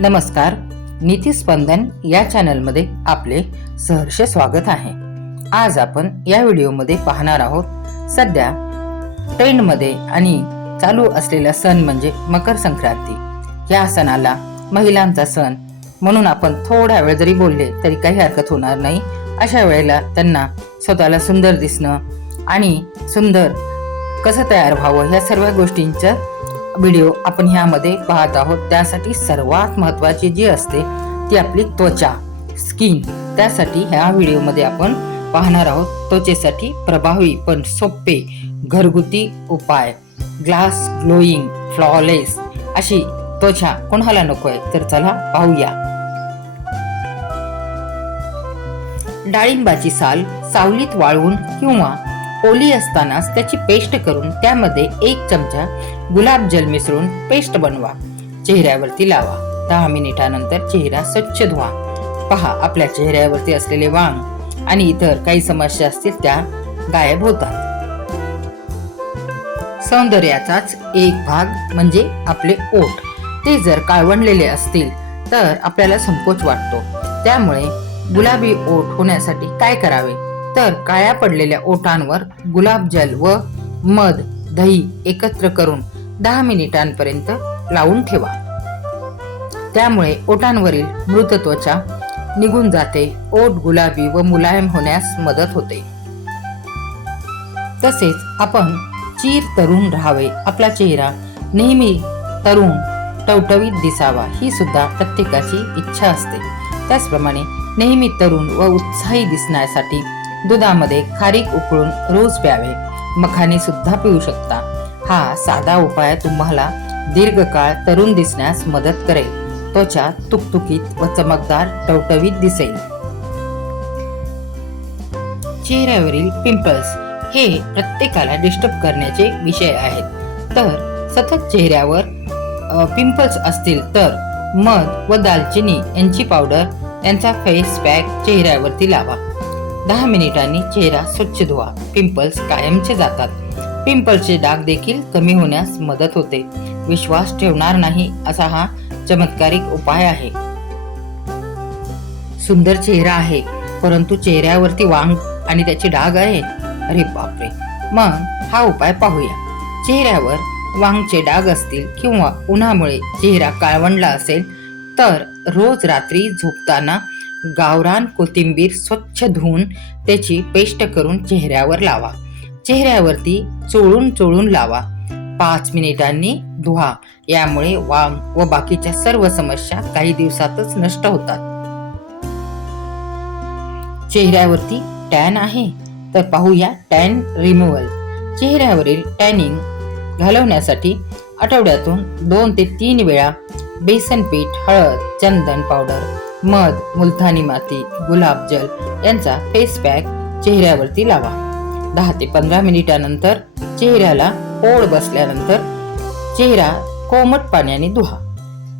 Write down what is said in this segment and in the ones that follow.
नमस्कार नीती स्पंदन या चॅनलमध्ये आपले सहर्ष स्वागत आहे. आज आपण या व्हिडिओमध्ये पाहणार आहोत सध्या ट्रेंडमध्ये आणि चालू असलेला सण म्हणजे मकर संक्रांती. या सणाला महिलांचा सण म्हणून आपण थोडा वेळ जरी बोलले तरी काही हरकत होणार नाही. अशा वेळेला त्यांना स्वतःला सुंदर दिसणं आणि सुंदर कसं तयार व्हावं ह्या सर्व गोष्टींचं व्हिडिओ आपण ह्यामध्ये पाहत आहोत. त्यासाठी सर्वात महत्त्वाची जी असते ती आपली त्वचा स्किन. त्यासाठी ह्या व्हिडिओमध्ये आपण पाहणार आहोत त्वचेसाठी प्रभावी पण सोपे घरगुती उपाय. ग्लास ग्लोईंग फ्लॉलेस अशी त्वचा कोणाला आहे तर चला पाहूया. डाळिंबाची साल सावलीत वाळवून किंवा ओली असतानाच त्याची पेस्ट करून त्यामध्ये एक चमचा गुलाबजल मिसळून पेस्ट बनवा. चेहऱ्यावरती लावा. दहा मिनिटानंतर चेहरा स्वच्छ धुवा. पहा आपल्या चेहऱ्यावरती असलेले वांग आणि इतर काही समस्या असतील त्या गायब होतात. सौंदर्याचाच एक भाग म्हणजे आपले ओठ. ते जर काळवणलेले असतील तर आपल्याला संकोच वाटतो. त्यामुळे गुलाबी ओठ होण्यासाठी काय करावे? तर काळ्या पडलेल्या ओठांवर गुलाबजल व मध दही एकत्र करून दहा मिनिटांपर्यंत लावून ठेवा. त्यामुळे ओठांवरील मृत त्वचा निघून जाते. ओठ गुलाबी व मुलायम होण्यास मदत होते. तसेच आपण चीर तरुण राहावे. आपला चेहरा नेहमी तरुण टवटवीत दिसावा ही सुद्धा प्रत्येकाची इच्छा असते. त्याचप्रमाणे नेहमी तरुण व उत्साही दिसण्यासाठी दुधामध्ये खारीक उकळून रोज प्यावे. मखाने सुद्धा पिऊ शकता. हा साधा उपाय तुम्हाला दीर्घकाळ तरुण दिसण्यास मदत करेल. त्वचा तुकतुकीत व चमकदार टवटवीत दिसेल. चेहऱ्यावरील पिंपल्स हे प्रत्येकाला डिस्टर्ब करण्याचे विषय आहेत. तर सतत चेहऱ्यावर पिंपल्स असतील तर मध व दालचिनी यांची पावडर यांचा फेस पॅक चेहऱ्यावरती लावा. दहा मिनिटांनी चेहरा स्वच्छ धुवा. पिंपल्स कायमचे जातात. पिंपलचे डाग देखील कमी होण्यास मदत होते. विश्वास ठेवणार नाही असा हा चमत्कारिक उपाय आहे. सुंदर चेहरा आहे परंतु चेहऱ्यावरती वांग आणि त्याचे डाग आहे. अरे बापरे! मग हा उपाय पाहूया. चेहऱ्यावर वांगचे डाग असतील किंवा उन्हामुळे चेहरा काळवंडला असेल तर रोज रात्री झोपताना गावरान कोथिंबीर स्वच्छ धुवून त्याची पेस्ट करून चेहऱ्यावर लावा. चेहऱ्यावरती चोळून चोळून लावा. पाच मिनिटांनी धुवा. यामुळे वाम व बाकीच्या सर्व समस्या काही दिवसातच नष्ट होतात. चेहऱ्यावरती टॅन आहे. तर पाहूया टॅन रिमूव्हल. चेहऱ्यावरील टॅनिंग घालवण्यासाठी आठवड्यातून दोन ते तीन वेळा बेसन पीठ हळद चंदन पावडर मध मुलतानी माती गुलाबजल यांचा फेस पॅक चेहऱ्यावरती लावा. दहा ते पंधरा मिनिटानंतर चेहऱ्याला ओळ बसल्यानंतर चेहरा कोमट पाण्याने धुवा.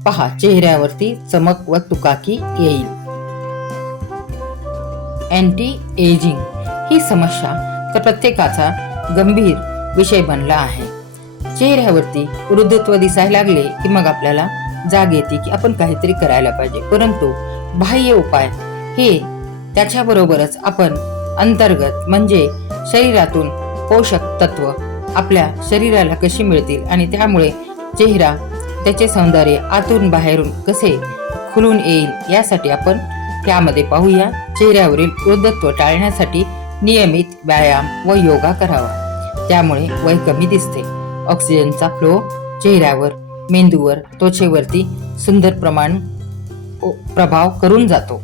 पहा चेहऱ्यावरती चमक व तुकाकी येईल. अँटी एजिंग ही समस्या तर प्रत्येकाचा गंभीर विषय बनला आहे. चेहऱ्यावरती वृद्धत्व दिसायला लागले की मग आपल्याला जाग येते की आपण काहीतरी करायला पाहिजे. परंतु बाह्य उपाय हे त्याच्याबरोबरच आपण अंतर्गत म्हणजे शरीरातून पोषक तत्व आपल्या शरीराला कशी मिळतील आणि त्यामुळे चेहरा त्याचे सौंदर्य आतून बाहेरून कसे खुलून येईल यासाठी आपण त्यामध्ये पाहूया. चेहऱ्यावरील वृद्धत्व टाळण्यासाठी नियमित व्यायाम व योगा करावा. त्यामुळे वय कमी दिसते. ऑक्सिजनचा फ्लो चेहऱ्यावर मेंदूवर त्वचेवरती सुंदर प्रमाण प्रभाव करून जातो.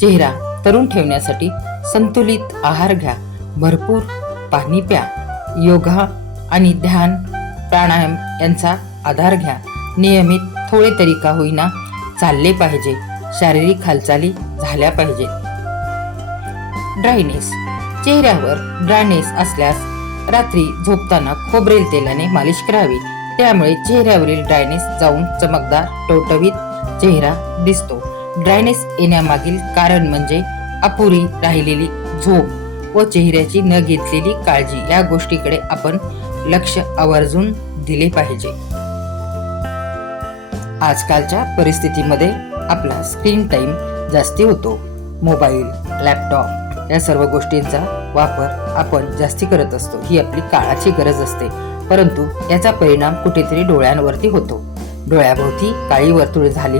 चेहरा तरुण ठेवण्यासाठी संतुलित आहार घ्या. भरपूर पाणी प्या योगा आणि ध्यान प्राणायाम यांचा आधार घ्या. नियमित थोडे तरी का होईना चालले पाहिजे. शारीरिक हालचाली झाल्या पाहिजेत ड्रायनेस चेहऱ्यावर ड्रायनेस असल्यास रात्री झोपताना खोबरेल तेलाने मालिश करावी. त्यामुळे चेहऱ्यावरील ड्रायनेस जाऊन चमकदार टवटवीत चेहरा दिसतो. ड्रायनेस येण्यामागील कारण म्हणजे अपुरी राहिलेली झोप. व चेहऱ्याची न घेतलेली काळजी. या गोष्टीकडे आपण लक्ष आवर्जून दिले पाहिजे. आजकालच्या परिस्थितीमध्ये आपला स्क्रीन टाईम जास्ती होतो. मोबाईल लॅपटॉप या सर्व गोष्टींचा वापर आपण जास्ती करत असतो. ही आपली काळाची गरज असते. परंतु याचा परिणाम कुठेतरी डोळ्यांवरती होतो. डोळ्याभोवती काळी वर्तुळ झाली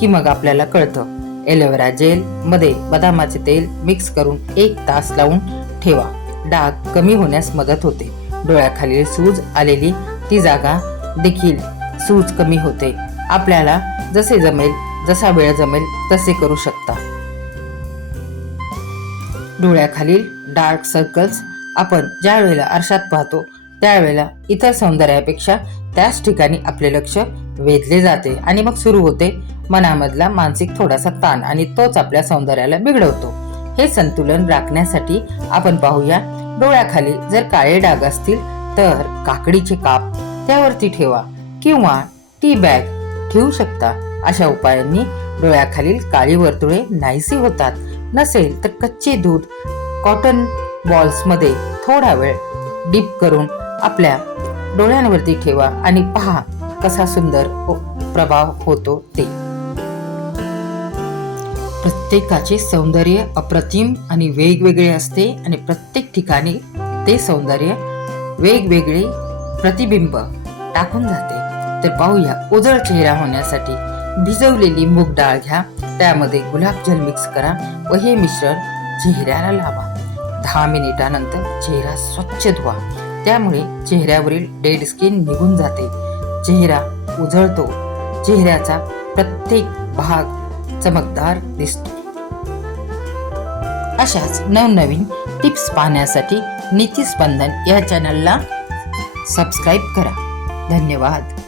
की मग आपल्याला कळतं एलोवेरा जेल मध्ये बदामाचे तेल मिक्स करून एक तास लावून ठेवा. डाग कमी होण्यास मदत होते. डोळ्याखाली सूज आलेली ती जागा देखील सूज कमी होते. आपल्याला जसे जमेल जसा वेळ जमेल तसे करू शकता. डोळ्याखालील डार्क सर्कल्स आपण ज्या वेळेला आरशात पाहतो त्यावेळेला इतर सौंदर्यापेक्षा त्याच ठिकाणी आपले लक्ष वेधले जाते आणि मग सुरू होते. मनामधला मानसिक थोडासा ताण आणि तोच आपल्या सौंदर्याला बिघडवतो. हे संतुलन राखण्यासाठी आपण पाहूया. डोळ्याखाली जर काळे डाग असतील तर काकडीचे काप त्यावरती ठेवा किंवा टी बॅग ठेवू शकता. अशा उपायांनी डोळ्याखालील काळी वर्तुळे नाहीसे होतात. नसेल तर कच्चे दूध कॉटन बॉल्समध्ये थोडा वेळ डीप करून आपल्या डोळ्यांवरती ठेवा आणि पहा कसा सुंदर प्रभाव होतो ते. प्रत्येकाचे सौंदर्य अप्रतिम आणि वेगवेगळे असते आणि प्रत्येक ठिकाणी ते सौंदर्य वेगवेगळे प्रतिबिंब टाकून जाते. तर पाहूया उजळ चेहरा होण्यासाठी. भिजवलेली मूग डाळ घ्या. त्यामध्ये गुलाबजल मिक्स करा व हे मिश्रण चेहऱ्याला लावा. दहा मिनिटानंतर चेहरा स्वच्छ धुवा. त्यामुळे चेहऱ्यावरील डेड स्किन निघून जाते. चेहरा उजळतो. चेहऱ्याचा प्रत्येक भाग चमकदार दिसतो. अशाच नवनवीन टिप्स पाहण्यासाठी नीती स्पंदन या चॅनलला सबस्क्राईब करा. धन्यवाद.